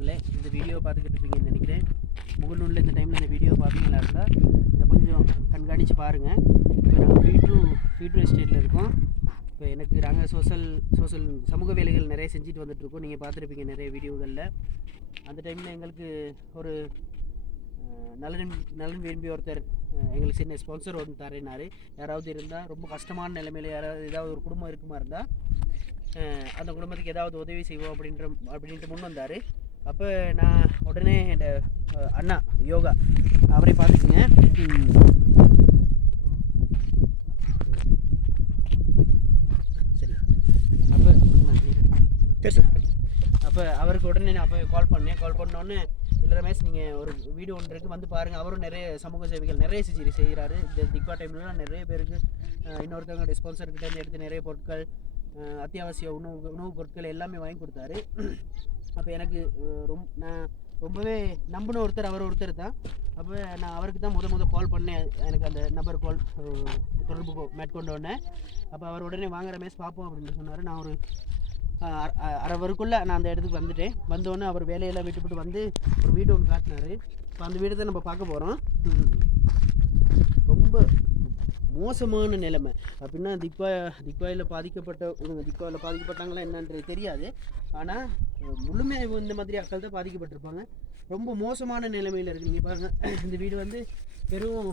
நண்பர்களே, இந்த வீடியோ பார்த்துக்கிட்டு இருப்பீங்கன்னு நினைக்கிறேன். முகநூலில் இந்த டைமில் இந்த வீடியோ பார்த்தீங்களா இருந்தால் இதை கொஞ்சம் கண்காணித்து பாருங்கள். இப்போ நாங்கள் ஃபீட்ரு எஸ்டேட்டில் இருக்கோம். இப்போ எனக்கு நாங்கள் சோஷல் சமூக வேலைகள் நிறைய செஞ்சுட்டு வந்துட்டுருக்கோம். நீங்கள் பார்த்துருப்பீங்க நிறைய வீடியோகளில். அந்த டைமில் எங்களுக்கு ஒரு நலன் விரும்பி ஒருத்தர் எங்களுக்கு சின்ன ஸ்பான்சர் ஒன்று தரேனாரு. யாராவது இருந்தால் ரொம்ப கஷ்டமான நிலைமையில் ஏதாவது ஒரு குடும்பம் இருக்குமா இருந்தால் அந்த குடும்பத்துக்கு ஏதாவது உதவி செய்வோம் அப்படின்ட்டு முன் வந்தார். அப்போ நான் உடனே என் அண்ணா யோகா அவரை பார்த்துக்குங்க. சரி, அப்போ அவருக்கு உடனே நான் அப்போ கால் பண்ணோன்னே, இல்லை ரமேஷ், நீங்கள் ஒரு வீடியோ ஒன்று இருக்குது, வந்து பாருங்கள். அவரும் நிறைய சமூக சேவைகள் நிறைய செய்கிறாரு. இந்த திக்வா டைம்லாம் நிறைய பேருக்கு இன்னொருத்தவங்க ஸ்பான்சர்கிட்ட இருந்து எடுத்து நிறைய பொருட்கள், அத்தியாவசிய உணவுப் பொருட்கள் எல்லாமே வாங்கி கொடுத்தாரு. அப்போ எனக்கு நான் ரொம்பவே நம்பின அவர் ஒருத்தர் தான். அப்போ நான் அவருக்கு தான் முத கால் பண்ணேன். எனக்கு அந்த நம்பர் தொடர்பு மேற்கொண்டோடனே அப்போ அவர் உடனே வாங்க ரமேஷ் பார்ப்போம் அப்படின்னு சொன்னார். நான் ஒரு அரைவருக்குள்ளே நான் அந்த இடத்துக்கு வந்துட்டேன். வந்தோடனே அவர் வேலையெல்லாம் விட்டுவிட்டு வந்து ஒரு வீடு ஒன்று காட்டினார். இப்போ அந்த வீடு தான் நம்ம பார்க்க போகிறோம். ரொம்ப மோசமான நிலைமை அப்படின்னா திக்வாயில் பாதிக்கப்பட்டாங்களா என்னன்றது தெரியாது. ஆனால் முழுமையாக இந்த மாதிரி ஆட்கள் தான் பாதிக்கப்பட்டிருப்பாங்க. ரொம்ப மோசமான நிலைமையில் இருக்குது. நீங்கள் பாருங்கள், இந்த வீடு வந்து வெறும்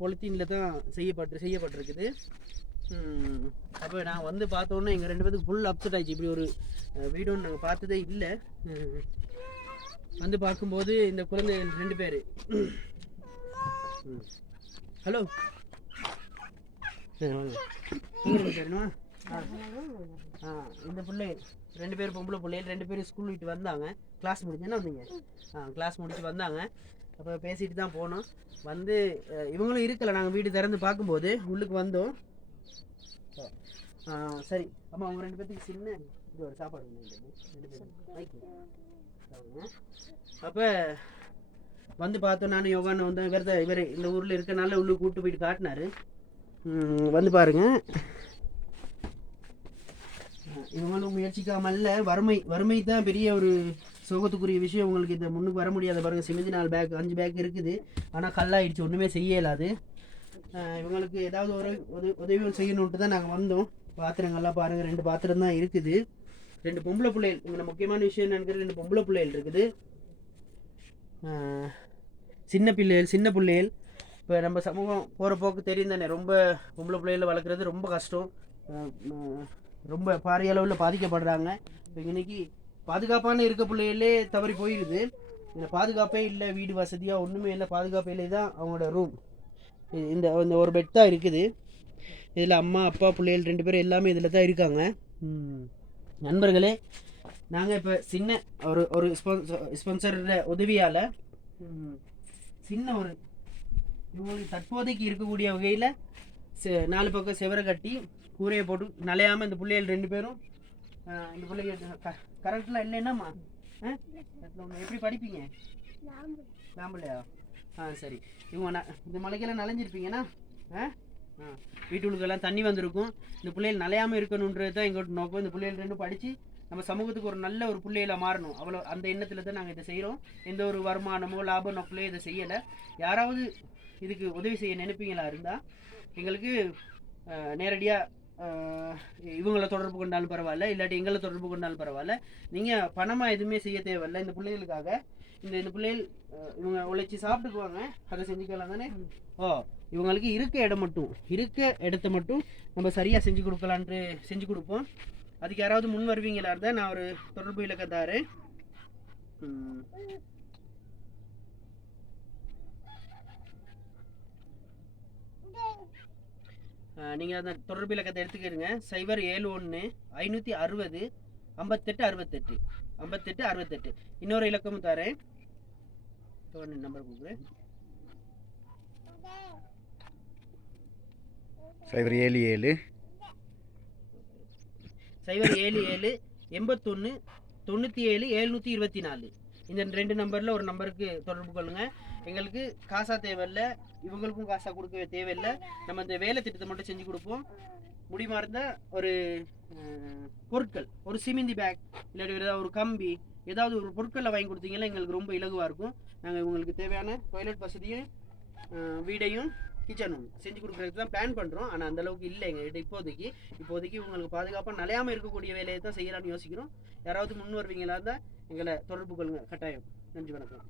பொலித்தீனில் தான் செய்யப்பட்டிருக்குது. அப்போ நான் வந்து பார்த்தோன்னே எங்கள் 2 பேருக்கு ஃபுல் அப்செட் ஆகிடுச்சு. இப்படி ஒரு வீடு ஒன்று நாங்கள் பார்த்ததே இல்லை. வந்து பார்க்கும்போது இந்த குழந்தைகள் 2 பேர், ஹலோ சரிம்மா, இந்த பிள்ளை 2 பேர் பொம்பளை பிள்ளைகள் 2 பேரும் ஸ்கூல் விட்டு வந்தாங்க. கிளாஸ் முடிச்சு என்ன வந்தீங்க? கிளாஸ் முடிச்சு வந்தாங்க. அப்போ பேசிட்டு தான் போனோம். வந்து இவங்களும் இருக்கலை. நாங்கள் வீடு திறந்து பார்க்கும்போது உள்ளுக்கு வந்தோம். சரி, அம்மா அவங்க 2 பேர்த்துக்கு சின்ன இது ஒரு சாப்பாடு 2 பேரும். அப்போ வந்து பார்த்தோம். நான் யோகான்னு வந்து இவர் இந்த ஊரில் இருக்கனால உள்ளே கூப்பிட்டு போயிட்டு காட்டினாரு. வந்து பாருங்க, இவங்களும் முயற்சிக்காமல்ல. வறுமை தான் பெரிய ஒரு சோகத்துக்குரிய விஷயம். உங்களுக்கு இந்த முன்னுக்கு வர முடியாத பாருங்கள். சிமெண்ட் 4 பேக் 5 பேக் இருக்குது. ஆனால் கல்லாயிடுச்சு, ஒன்றுமே செய்யலாது. இவங்களுக்கு ஏதாவது ஒரு உதவிகள் செய்யணுன்ட்டு தான் நாங்கள் வந்தோம். பாத்திரங்கள்லாம் பாருங்கள், 2 பாத்திரம் தான் இருக்குது. 2 பொம்பளை பிள்ளைகள். இங்கே முக்கியமான விஷயம் நினைக்கிற 2 பொம்பளை பிள்ளைகள் இருக்குது. சின்ன பிள்ளைகள். இப்போ நம்ம சமூகம் போகிற போக்கு தெரியும் தானே. ரொம்ப பொம்பளை பிள்ளைகளை வளர்க்குறது ரொம்ப கஷ்டம். ரொம்ப பாரிய அளவில் பாதிக்கப்படுறாங்க. இப்போ இன்றைக்கி பாதுகாப்பான இருக்க பிள்ளைகளே தவறி போயிடுது. இந்த பாதுகாப்பே இல்லை, வீடு வசதியாக ஒன்றுமே இல்லை. பாதுகாப்பே தான் அவங்களோட ரூம். இந்த ஒரு பெட் தான் இருக்குது. இதில் அம்மா அப்பா பிள்ளைகள் 2 பேரும் எல்லாமே இதில் தான் இருக்காங்க. நண்பர்களே, நாங்கள் இப்போ சின்ன ஒரு ஸ்பான்சரோட உதவியால் சின்ன ஒரு இவங்களுக்கு தற்போதைக்கு இருக்கக்கூடிய வகையில் 4 பக்கம் செவரை கட்டி கூரையை போட்டு நலையாமல் இந்த பிள்ளைகள் 2 பேரும் இந்த பிள்ளைங்க கரண்ட்லாம் இல்லைன்னாம்மா எப்படி படிப்பீங்க? லாம்பலையா? சரி. இவங்க இந்த மலைக்கெல்லாம் நனைஞ்சிருப்பீங்கன்னா வீட்டுகளுக்கெல்லாம் தண்ணி வந்திருக்கும். இந்த பிள்ளைகள் நலையாமல் இருக்கணுன்றது தான் எங்களோட நோக்கம். இந்த பிள்ளைகள் 2 படித்து நம்ம சமூகத்துக்கு ஒரு நல்ல ஒரு பிள்ளைகளை மாறணும். அவ்வளோ அந்த எண்ணத்தில் தான் நாங்கள் இதை செய்கிறோம். எந்த ஒரு வருமானமோ லாப நோக்கிலையோ இதை செய்யலை. யாராவது இதுக்கு உதவி செய்ய நினைப்பீங்களா இருந்தால் எங்களுக்கு நேரடியாக இவங்களை தொடர்பு கொண்டாலும் பரவாயில்ல, இல்லாட்டி எங்களை தொடர்பு கொண்டாலும் பரவாயில்ல. நீங்கள் பணமாக எதுவுமே செய்ய தேவையில்லை. இந்த பிள்ளைகளுக்காக இந்த பிள்ளைகள் இவங்க உழைச்சி சாப்பிட்டுக்குவாங்க, அதை செஞ்சுக்கலாம் தானே. இவங்களுக்கு இருக்க இடத்த மட்டும் நம்ம சரியாக செஞ்சு கொடுப்போம். அதுக்கு யாராவது முன் வருவீங்களா இருந்தால் நான் ஒரு தொடர்பு இலக்கம் தாரேன். நீங்கள் அந்த தொடர்பு இலக்கத்தை எடுத்துக்கிடுங்க. 071 560 58 68. இன்னொரு இலக்கமும் தரேன். நம்பர் கொடுக்குறேன். 077 81 97 724. இந்த 2 நம்பரில் ஒரு நம்பருக்கு தொடர்பு கொள்ளுங்கள். எங்களுக்கு காசாக தேவையில்லை, இவங்களுக்கும் காசாக கொடுக்கவே தேவையில்லை. நம்ம இந்த வேலை திட்டத்தை மட்டும் செஞ்சு கொடுப்போம். முடிமார்ந்த ஒரு பொருட்கள், ஒரு சிமிந்தி பேக் இல்லாட்டி ஏதாவது ஒரு கம்பி, ஏதாவது ஒரு பொருட்களை வாங்கி கொடுத்தீங்கன்னா எங்களுக்கு ரொம்ப இலகுவாக இருக்கும். நாங்கள் உங்களுக்கு தேவையான டாய்லெட் வசதியும் வீடையும் கிச்சனும் செஞ்சு கொடுக்குறதுக்கு தான் பிளான் பண்ணுறோம். ஆனால் அந்தளவுக்கு இல்லை எங்கள்கிட்ட இப்போதைக்கு உங்களுக்கு பாதுகாப்பாக நலையாமல் இருக்கக்கூடிய வேலையை தான் செய்யலான்னு யோசிக்கிறோம். யாராவது முன் வருவீங்களா இருந்தால் எங்களை தொடர்பு கொள்ளுங்க கட்டாயம். நன்றி, வணக்கம்.